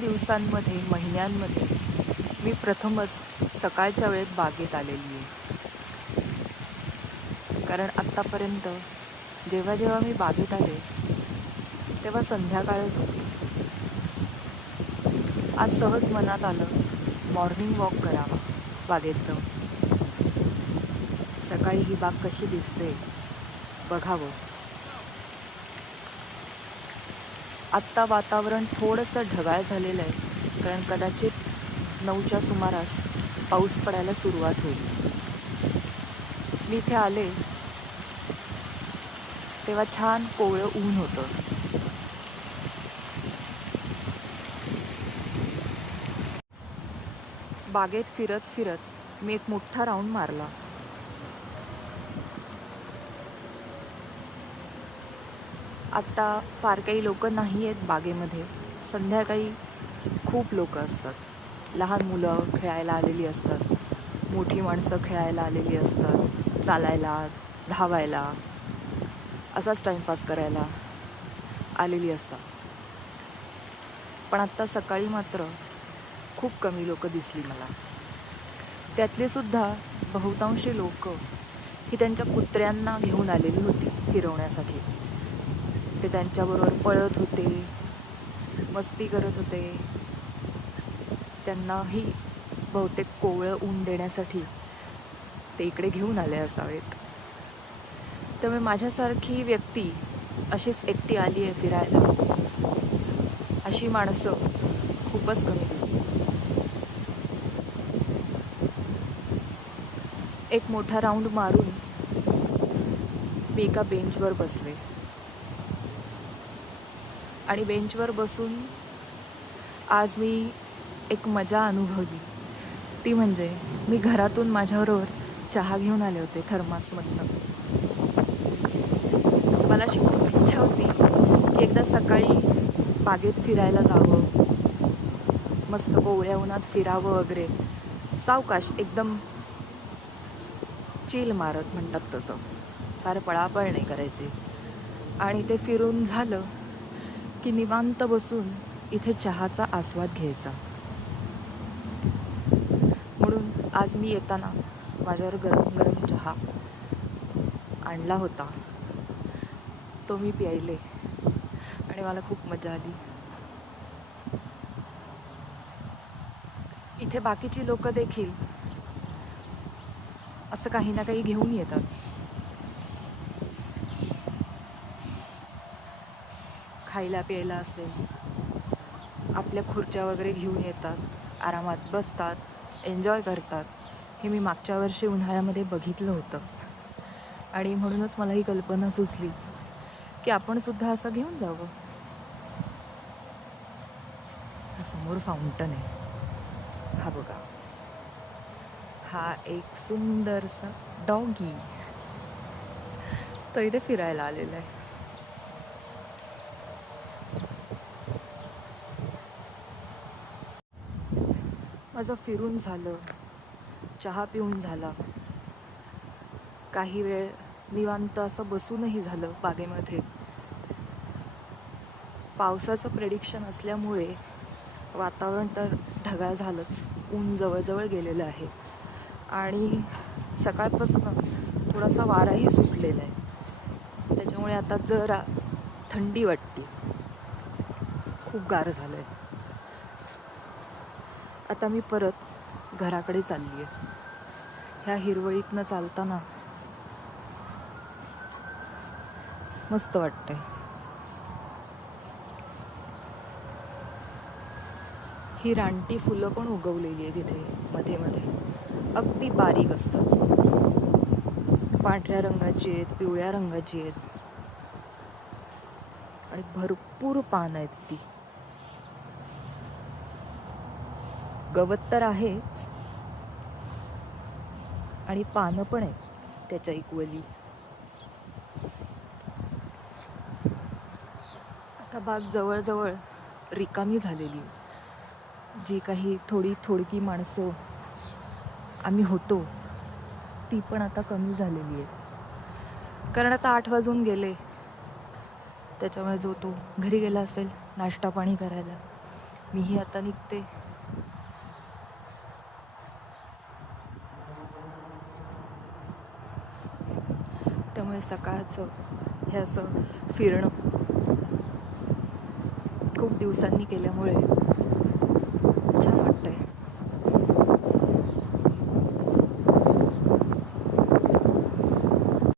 दिवसांमध्ये, महिन्यांमध्ये मी प्रथमच सकाळच्या वेळेत बागेत आलेली आहे. कारण आत्तापर्यंत जेव्हा जेव्हा मी बागेत आले तेव्हा संध्याकाळच होती. आज सहज मनात आलं मॉर्निंग वॉक करावा बागेत जाऊन. सकाळी ही बाग कशी दिसते बघावं. आत्ता वातावरण थोडंसं ढगाळ झालेलं आहे, कारण कदाचित 9च्या सुमारास पाऊस पडायला सुरुवात होईल. मी इथे आले तेव्हा छान कोवळं ऊन होतं. बागेत फिरत फिरत मी एक मोठा राऊंड मारला. आत्ता फार काही लोक नाही आहेत बागेमध्ये. संध्याकाळी खूप लोक असतात. लहान मुलं खेळायला आलेली असतात, मोठी माणसं खेळायला आलेली असतात, चालायला, धावायला, असाच टाईमपास करायला आलेली असतात. पण आत्ता सकाळी मात्र खूप कमी लोक दिसली मला. त्यातले सुद्धा बहुतांशी लोक ही त्यांच्या कुत्र्यांना घेऊन आलेली होती फिरवण्यासाठी. ते त्यांच्याबरोबर पळत होते, मस्ती करत होते. त्यांनाही बहुतेक कोवळं ऊन देण्यासाठी ते इकडे घेऊन आले असावेत. त्यामुळे माझ्यासारखी व्यक्ती अशीच एकटी आली आहे फिरायला, अशी माणसं खूपच कमी दिसली. एक मोठा राऊंड मारून मी एका बेंचवर बसले आणि बेंचवर बसून आज मी एक मजा अनुभवली. ती म्हणजे मी घरातून माझ्याबरोबर चहा घेऊन आले होते थर्मासमधनं. मला अशी खूप इच्छा होती की एकदा सकाळी बागेत फिरायला जावं, मस्त कोवळ्या उन्हात फिरावं वगैरे, सावकाश एकदम चिल मारत म्हणतात तसं, फार पळापळ नाही करायची. आणि ते फिरून झालं की निवांत बसून इथे चहाचा आस्वाद घ्यायचा. म्हणून आज मी येताना माझ्यावर गरम गरम चहा आणला होता. तो मी प्यायले आणि मला खूप मजा आली. इथे बाकीची लोक देखील असं काही ना काही घेऊन येतात. खायला प्यायला असेल, आपल्या खुर्च्या वगैरे घेऊन येतात, आरामात बसतात, एन्जॉय करतात. हे मी मागच्या वर्षी उन्हाळ्यामध्ये बघितलं होतं आणि म्हणूनच मला ही कल्पना सुचली की आपण सुद्धा असं घेऊन जावं. हा समोर फाउंटन आहे, हा बघा. हा एक सुंदरसा डॉगी तो इथे फिरायला आलेला आहे. माझं फिरून झालं, चहा पिऊन झाला, काही वेळ निवांत असं बसूनही झालं बागेमध्ये. पावसाचं प्रेडिक्शन असल्यामुळे वातावरण तर ढगाळ झालंच, ऊन जवळजवळ गेलेलं आहे आणि सकाळपासून थोडासा वाराही सुटलेला आहे. त्याच्यामुळे आता जरा थंडी वाटते, खूप गार झालं आहे. आता मी परत घराकडे चालली आहे. ह्या हिरवळीतनं चालताना मस्त वाटतंय. ही रानटी फुलं पण उगवलेली आहे तिथे मध्ये मध्ये, अगदी बारीक असतात. पांढऱ्या रंगाची आहेत, पिवळ्या रंगाची आहेत आणि भरपूर पानं आहेत. ती गवत तर आहेच आणि पानं पण आहेत त्याच्या इक्वली. आता बाग जवळजवळ रिकामी झालेली. जी काही थोडकी माणसं आम्ही होतो ती पण आता कमी झालेली आहे. कारण आता 8 वाजून गेले, त्याच्यामुळे जो तो घरी गेला असेल नाश्ता पाणी करायला. मीही आता निघते. त्यामुळे सकाळचं हे असं फिरणं खूप दिवसांनी केल्यामुळे छान वाटतंय.